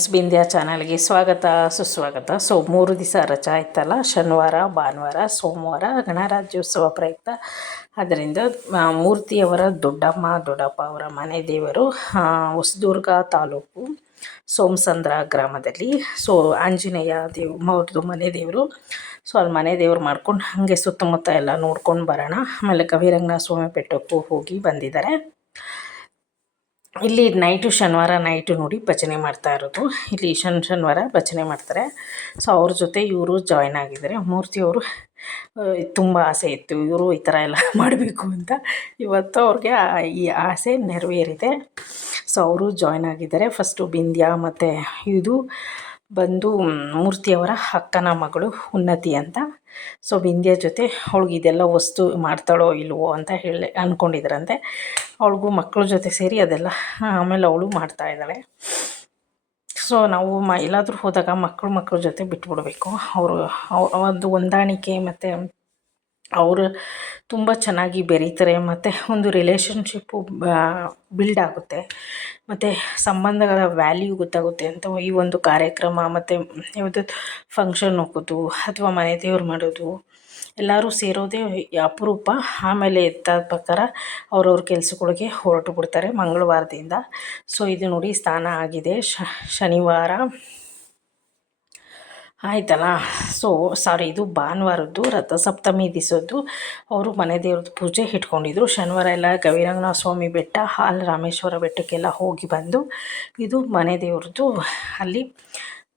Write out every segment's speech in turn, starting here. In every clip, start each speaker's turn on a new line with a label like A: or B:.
A: Friends Bindya ಚಾನಲ್ಗೆ ಸ್ವಾಗತ, ಸುಸ್ವಾಗತ. ಸೊ, ಮೂರು ದಿವಸ ರಜಾ ಇತ್ತಲ್ಲ ಶನಿವಾರ, ಭಾನುವಾರ, ಸೋಮವಾರ ಗಣರಾಜ್ಯೋತ್ಸವ ಪ್ರಯುಕ್ತ. ಅದರಿಂದ ಮೂರ್ತಿಯವರ ದೊಡ್ಡಮ್ಮ, ದೊಡ್ಡಪ್ಪ ಅವರ ಮನೆ ದೇವರು ಹೊಸದುರ್ಗ ತಾಲೂಕು, ಸೋಮಸಂದ್ರ ಗ್ರಾಮದಲ್ಲಿ. ಸೊ, ಆಂಜನೇಯ ದೇವ್, ಅವ್ರದ್ದು ಮನೆ ದೇವರು. ಸೊ, ಅಲ್ಲಿ ಮನೆ ದೇವ್ರು ಮಾಡ್ಕೊಂಡು ಹಾಗೆ ಸುತ್ತಮುತ್ತ ಎಲ್ಲ ನೋಡ್ಕೊಂಡು ಬರೋಣ. ಆಮೇಲೆ ಕವಿರಂಗನಾಥ ಸ್ವಾಮಿ ಬೆಟ್ಟಕ್ಕೂ ಹೋಗಿ ಬಂದಿದ್ದಾರೆ. ಇಲ್ಲಿ ನೈಟು ಶನಿವಾರ ನೈಟು ನೋಡಿ ಭಜನೆ ಮಾಡ್ತಾ ಇರೋದು. ಇಲ್ಲಿ ಶನ್ ಶನಿವಾರ ಭಜನೆ ಮಾಡ್ತಾರೆ. ಸೊ ಅವ್ರ ಜೊತೆ ಇವರು ಜಾಯ್ನ್ ಆಗಿದ್ದಾರೆ. ಮೂರ್ತಿಯವರು ತುಂಬ ಆಸೆ ಇತ್ತು. ಇವರು ಈ ಥರ ಎಲ್ಲ ಮಾಡಬೇಕು ಅಂತ. ಇವತ್ತು ಅವ್ರಿಗೆ ಈ ಆಸೆ ನೆರವೇರಿದೆ. ಸೊ ಅವರು ಜಾಯ್ನ್ ಆಗಿದ್ದಾರೆ. ಫಸ್ಟು ಬಿಂದ್ಯಾ ಮತ್ತು ಇದು ಬಂದು ಮೂರ್ತಿಯವರ ಅಕ್ಕನ ಮಗಳು ಉನ್ನತಿ ಅಂತ. ಸೊ ಬಿಂದ್ಯ ಜೊತೆ ಅವಳಿಗೆ ಇದೆಲ್ಲ ವಸ್ತು ಮಾಡ್ತಾಳೋ ಇಲ್ವೋ ಅಂತ ಹೇಳಿ ಅಂದ್ಕೊಂಡಿದ್ರಂತೆ ಅವಳಿಗೂ ಮಕ್ಕಳ ಜೊತೆ ಸೇರಿ ಅದೆಲ್ಲ ಆಮೇಲೆ ಅವಳು ಮಾಡ್ತಾ ಇದ್ದಾಳೆ. ಸೊ ನಾವು ಮ, ಎಲ್ಲಾದರೂ ಹೋದಾಗ ಮಕ್ಕಳು ಮಕ್ಕಳ ಜೊತೆ ಬಿಟ್ಬಿಡ್ಬೇಕು. ಅವರು ಒಂದು ಹೊಂದಾಣಿಕೆ ಮತ್ತು ಅವರು ತುಂಬ ಚೆನ್ನಾಗಿ ಬೆರೀತಾರೆ ಮತ್ತು ಒಂದು ರಿಲೇಷನ್ಶಿಪ್ಪು ಬಿಲ್ಡ್ ಆಗುತ್ತೆ. ಮತ್ತು ಸಂಬಂಧಗಳ ವ್ಯಾಲ್ಯೂ ಗೊತ್ತಾಗುತ್ತೆ ಅಂತ ಈ ಒಂದು ಕಾರ್ಯಕ್ರಮ ಮತ್ತು ಯಾವುದು ಫಂಕ್ಷನ್ ಹೋಗೋದು ಅಥವಾ ಮನೆ ದೇವ್ರು ಮಾಡೋದು ಎಲ್ಲರೂ ಸೇರೋದೇ ಅಪರೂಪ. ಆಮೇಲೆ ಎತ್ತಾದ ಪ್ರಕಾರ ಅವ್ರವ್ರ ಕೆಲಸಗಳಿಗೆ ಹೊರಟು ಬಿಡ್ತಾರೆ ಮಂಗಳವಾರದಿಂದ. ಸೊ ಇದು ನೋಡಿ ಸ್ಥಾನ ಆಗಿದೆ. ಶನಿವಾರ. ಆಯ್ತಲ್ಲ? ಸೊ ಸಾರಿ ಇದು ಭಾನುವಾರದ್ದು, ರಥಸಪ್ತಮಿ ದಿವಸದ್ದು. ಅವರು ಮನೆ ದೇವ್ರದ್ದು ಪೂಜೆ ಇಟ್ಕೊಂಡಿದ್ರು. ಶನಿವಾರ ಎಲ್ಲ ಗವಿರಂಗನಾಥ ಸ್ವಾಮಿ ಬೆಟ್ಟ, ಹಾಲ್ ರಾಮೇಶ್ವರ ಬೆಟ್ಟಕ್ಕೆಲ್ಲ ಹೋಗಿ ಬಂದು, ಇದು ಮನೆ ದೇವ್ರದ್ದು. ಅಲ್ಲಿ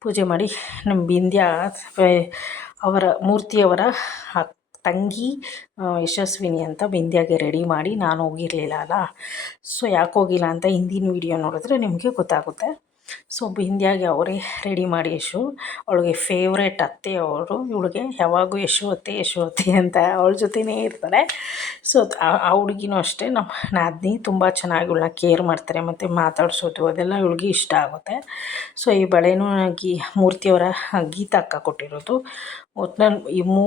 A: ಪೂಜೆ ಮಾಡಿ, ನಮ್ಮ ಬಿಂದ್ಯ ಅವರ, ಮೂರ್ತಿಯವರ ತಂಗಿ ಯಶಸ್ವಿನಿ ಅಂತ ಬಿಂದ್ಯಾಗೆ ರೆಡಿ ಮಾಡಿ, ನಾನು ಹೋಗಿರಲಿಲ್ಲ ಅಲ್ಲ? ಸೊ ಯಾಕೆ ಹೋಗಿಲ್ಲ ಅಂತ ಹಿಂದಿನ ವಿಡಿಯೋ ನೋಡಿದ್ರೆ ನಿಮಗೆ ಗೊತ್ತಾಗುತ್ತೆ. ಸೊ ಬಿಂದಿಯಾಗಿ ಅವರೇ ರೆಡಿ ಮಾಡಿ ಯಶು. ಅವಳಿಗೆ ಫೇವ್ರೇಟ್ ಅತ್ತೆ ಅವರು. ಇವಳಿಗೆ ಯಾವಾಗೂ ಯಶು ಅತ್ತೆ ಯಶು ಅತ್ತೆ ಅಂತ ಅವಳ ಜೊತೆನೇ ಇರ್ತಾರೆ. ಸೊ ಆ ಹುಡುಗಿನೂ ಅಷ್ಟೇ. ನಮ್ಮ ನಾದಿನಿ ತುಂಬ ಚೆನ್ನಾಗಿ ಇವಳನ್ನ ಕೇರ್ ಮಾಡ್ತಾರೆ ಮತ್ತು ಮಾತಾಡಿಸೋದು ಅದೆಲ್ಲ ಇವಳಿಗೆ ಇಷ್ಟ ಆಗುತ್ತೆ. ಸೊ ಈ ಬಳೆನೂ ಗೀ ಮೂರ್ತಿಯವರ ಗೀತ ಅಕ್ಕ ಕೊಟ್ಟಿರೋದು. ಒಟ್ನಲ್ಲಿ ಈ ಮೂ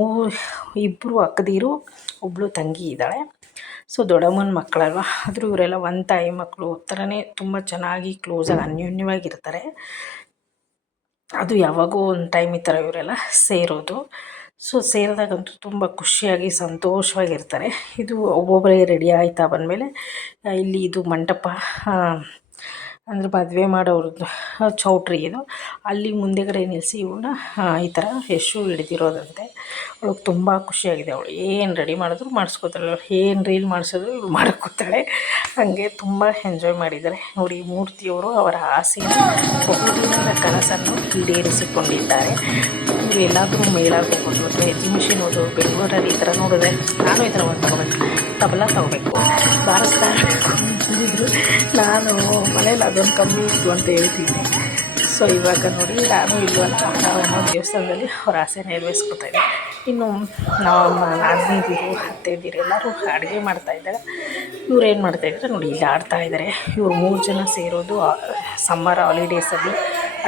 A: ಇಬ್ಬರು ಅಕ್ಕದಿರು ಒಬ್ಬಳು ತಂಗಿ ಇದ್ದಾಳೆ. ಸೊ ದೊಡ್ಡಮ್ಮನ ಮಕ್ಕಳಲ್ವ? ಆದರೂ ಇವರೆಲ್ಲ ಒಂದು ತಾಯಿ ಮಕ್ಕಳು ಥರನೇ ತುಂಬ ಚೆನ್ನಾಗಿ ಕ್ಲೋಸಾಗಿ ಅನ್ಯೋನ್ಯವಾಗಿರ್ತಾರೆ. ಅದು ಯಾವಾಗೋ ಒಂದು ಟೈಮ್ ಈ ಥರ ಇವರೆಲ್ಲ ಸೇರೋದು. ಸೊ ಸೇರಿದಾಗಂತೂ ತುಂಬ ಖುಷಿಯಾಗಿ ಸಂತೋಷವಾಗಿರ್ತಾರೆ. ಇದು ಒಬ್ಬೊಬ್ಬರೇ ರೆಡಿ ಆಯ್ತಾ ಬಂದಮೇಲೆ ಇಲ್ಲಿ ಇದು ಮಂಟಪ ಅಂದರೆ ಮದುವೆ ಮಾಡೋರದ್ದು ಚೌಟ್ರಿ ಇದು. ಅಲ್ಲಿ ಮುಂದೆಗಡೆ ನಿಲ್ಲಿಸಿ ಇವಳನ್ನ ಈ ಥರ ಯಶು ಹಿಡಿದಿರೋದಂತೆ. ಅವಳಿಗೆ ತುಂಬ ಖುಷಿಯಾಗಿದೆ. ಅವಳು ಏನು ರೆಡಿ ಮಾಡಿದ್ರು ಮಾಡಿಸ್ಕೋತಾಳೆ. ಅವಳು ಏನು ರೀಲ್ ಮಾಡಿಸಿದ್ರು ಇವಳು ಮಾಡ್ಕೋತಾಳೆ. ಹಾಗೆ ತುಂಬ ಎಂಜಾಯ್ ಮಾಡಿದ್ದಾರೆ. ನೋಡಿ, ಮೂರ್ತಿಯವರು ಅವರ ಆಸೆಯನ್ನು ಕನಸನ್ನು ಈಡೇರಿಸಿಕೊಂಡಿದ್ದಾರೆ. ನೀವು ಎಲ್ಲಾದರೂ ಮೇಳಾಗಿ ಮತ್ತು ಎಕ್ಸಿಬಿಷನ್ ಹೋಗೋದು ಬೆಂಗಳೂರಲ್ಲಿ ಈ ಥರ ನೋಡಿದ್ರೆ ನಾನು ಈ ಥರ ಒಂದು ತಗೋಬೇಕು ತಬಲ ತಗೋಬೇಕು. ಬಾರಿಸ್ತಾ ಅಂತಿದ್ರು ನಾನು ಮನೇಲಿ ಅದೊಂದು ಕಮ್ಮಿ ಇತ್ತು ಅಂತ ಹೇಳ್ತೀನಿ. ಸೊ ಇವಾಗ ನೋಡಿ, ನಾನು ಇಲ್ವಲ್ಲ ನಾವು ದೇವಸ್ಥಾನದಲ್ಲಿ ಅವ್ರ ಆಸೆ ನೆರವೇರಿಸ್ಕೊತಾ ಇದ್ದೆ ಇನ್ನು ನಮ್ಮ ನಾದಿನಿದಿರು ಅತ್ತೆದಿರು ಎಲ್ಲರೂ ಅಡುಗೆ ಮಾಡ್ತಾಯಿದ್ದಾರೆ ಇವ್ರು ಏನು ಮಾಡ್ತಾಯಿದ್ದಾರೆ ನೋಡಿ, ಇಲ್ಲಿ ಆಡ್ತಾ ಇದ್ದಾರೆ. ಇವ್ರು ಮೂರು ಜನ ಸೇರೋದು ಸಮ್ಮರ್ ಹಾಲಿಡೇಸಲ್ಲಿ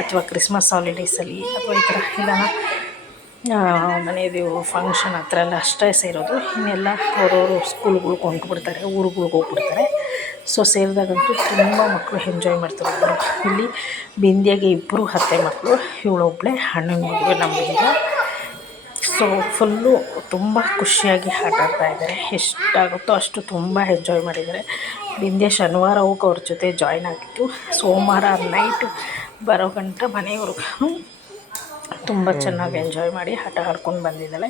A: ಅಥವಾ ಕ್ರಿಸ್ಮಸ್ ಹಾಲಿಡೇಸಲ್ಲಿ ಅಥವಾ ಈ ಥರ ಇಲ್ಲ ಮನೆಯದು ಫಂಕ್ಷನ್ ಹತ್ರ ಎಲ್ಲ ಅಷ್ಟೇ ಸೇರೋದು. ಇನ್ನೆಲ್ಲ ಅವರವರು ಸ್ಕೂಲ್ಗಳಿಗೆ ಹೊಂಟ್ಬಿಡ್ತಾರೆ ಊರುಗಳ್ಗೆ ಹೋಗ್ಬಿಡ್ತಾರೆ. ಸೊ ಸೇರಿದಾಗಂತೂ ತುಂಬ ಮಕ್ಕಳು ಎಂಜಾಯ್ ಮಾಡ್ತಾರೆ. ಇಬ್ಬರು ಇಲ್ಲಿ ಬಿಂದಿಯಾಗೆ ಇಬ್ಬರು ಅತ್ತೆ ಮಕ್ಕಳು ಇವಳೊಬ್ಬಳೆ ಅಣ್ಣನ ನಮ್ಮ ಬಿಂದ್ಯ ಸೊ ಫುಲ್ಲು ತುಂಬ ಖುಷಿಯಾಗಿ ಆಟ ಆಡ್ತಾ ಇದ್ದಾರೆ ಎಷ್ಟಾಗುತ್ತೋ ಅಷ್ಟು ತುಂಬ ಎಂಜಾಯ್ ಮಾಡಿದ್ದಾರೆ ಬಿಂದ್ಯ ಶನಿವಾರ ಹೋಗಿ ಅವ್ರ ಜೊತೆ ಜಾಯ್ನ್ ಆಗಿತ್ತು ಸೋಮವಾರ ನೈಟು ಬರೋ ಗಂಟ ಮನೆಯವ್ರಿಗೂ ತುಂಬ ಚೆನ್ನಾಗಿ ಎಂಜಾಯ್ ಮಾಡಿ ಆಟ ಆಡ್ಕೊಂಡು ಬಂದಿದ್ದಾಳೆ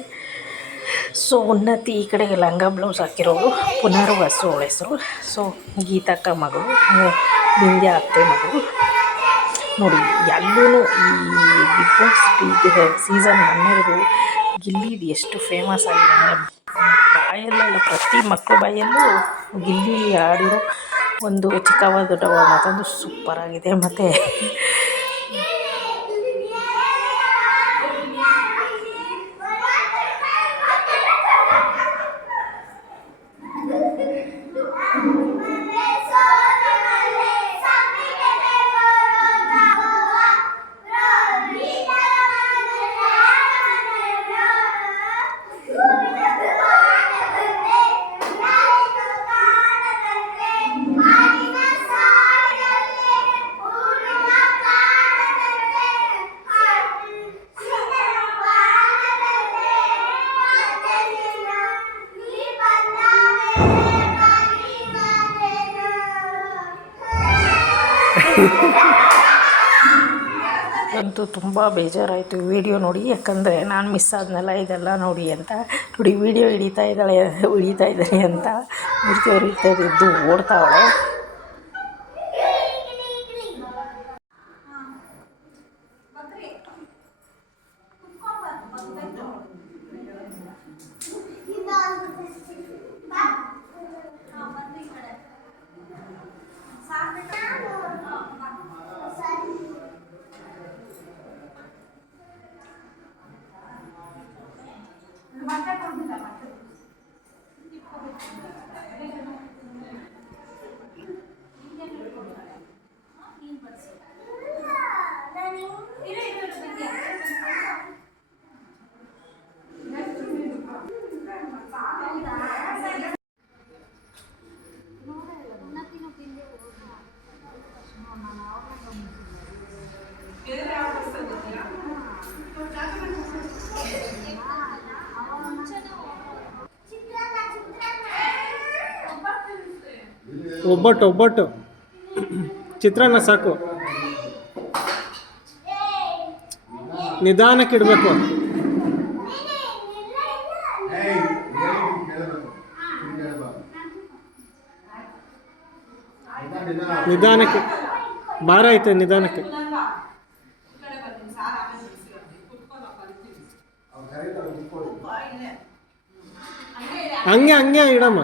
A: ಸೊ ಉನ್ನತಿ ಈ ಕಡೆ ಲಂಗ ಬ್ಲೌಸ್ ಹಾಕಿರೋರು ಪುನರ್ವಸು ಅವಳ ಹೆಸರು ಸೊ ಗೀತಕ್ಕ ಮಗಳು ಬಿಂದ್ಯ ಅತ್ತೆ ಮಗಳು ನೋಡಿ ಎಲ್ಲೂ ಈ ಬಿಗ್ ಬಾಸ್ ಸೀಸನ್ ಹನ್ನೆರಡು ಗಿಲ್ಲಿದು ಎಷ್ಟು ಫೇಮಸ್ ಆಗಿದೆ ಅಂದರೆ ಬಾಯಲ್ಲೆಲ್ಲ ಪ್ರತಿ ಮಕ್ಕಳ ಬಾಯಲ್ಲೂ ಗಿಲ್ಲಿ ಆಡಿರೋ ಒಂದು ಚಿಕ್ಕವ ದೊಡ್ಡವ ಮತ್ತೊಂದು ಸೂಪರಾಗಿದೆ ಮತ್ತು ಅಂತೂ ತುಂಬ ಬೇಜಾರಾಯಿತು ವಿಡಿಯೋ ನೋಡಿ, ಯಾಕಂದರೆ ನಾನು ಮಿಸ್ ಆದ್ನಲ್ಲ, ಇದೆಲ್ಲ ನೋಡಿ ಅಂತ. ನೋಡಿ, ವಿಡಿಯೋ ಹಿಡಿತಾ ಇದ್ದಾಳೆ ಹಿಡಿತಾ ಇದ್ದಾರೆ ಅಂತ. ಮೂರ್ತಿ ಅವ್ರು ಹಿಡಿತಾ ಇದ್ದು ಓಡ್ತಾವಳೆ Levantar con la mano.
B: ಒಬ್ಬಟ್ಟು ಒಬ್ಬಟ್ಟು. ಚಿತ್ರಾನ್ನ ಸಾಕು. ನಿಧಾನಕ್ಕೆ ಇಡಬೇಕು. ನಿಧಾನಕ್ಕೆ. ಭಾರ ಐತೆ ನಿಧಾನಕ್ಕೆ. ಹಂಗೆ ಹಂಗೆ ಇಡಮ್ಮ.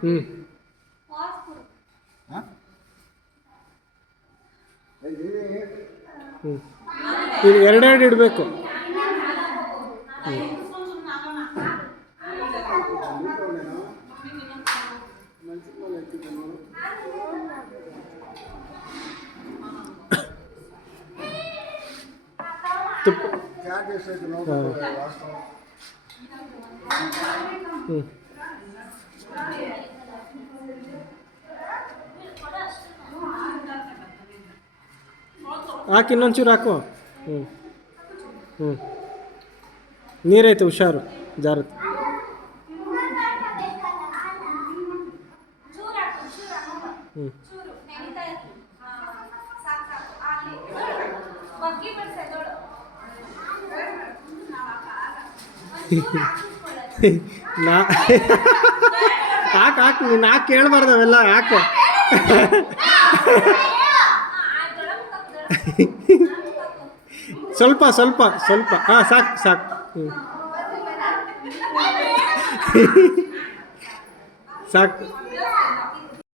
B: ಹ್ಞೂ ಹ್ಞೂ ಇದು ಎರಡೆರಡು ಇಡಬೇಕು. ತುಪ್ಪ. ಹ್ಞೂ ಹಾಕಿ ಇನ್ನೊಂಚೂರು ಹಾಕು. ಹ್ಞೂ ಹ್ಞೂ ನೀರೈತೆ ಹುಷಾರು. ಜಾರತ್. ಹ್ಞೂ ನಾ ಹಾಕ್ ಹಾಕ್, ನೀನು ಹಾಕಿ ಕೇಳಬಾರ್ದು ಅವೆಲ್ಲ, ಹಾಕು. ಸ್ವಲ್ಪ ಸ್ವಲ್ಪ ಸ್ವಲ್ಪ. ಹಾಂ ಸಾಕು ಸಾಕು. ಹ್ಞೂ ಸಾಕು.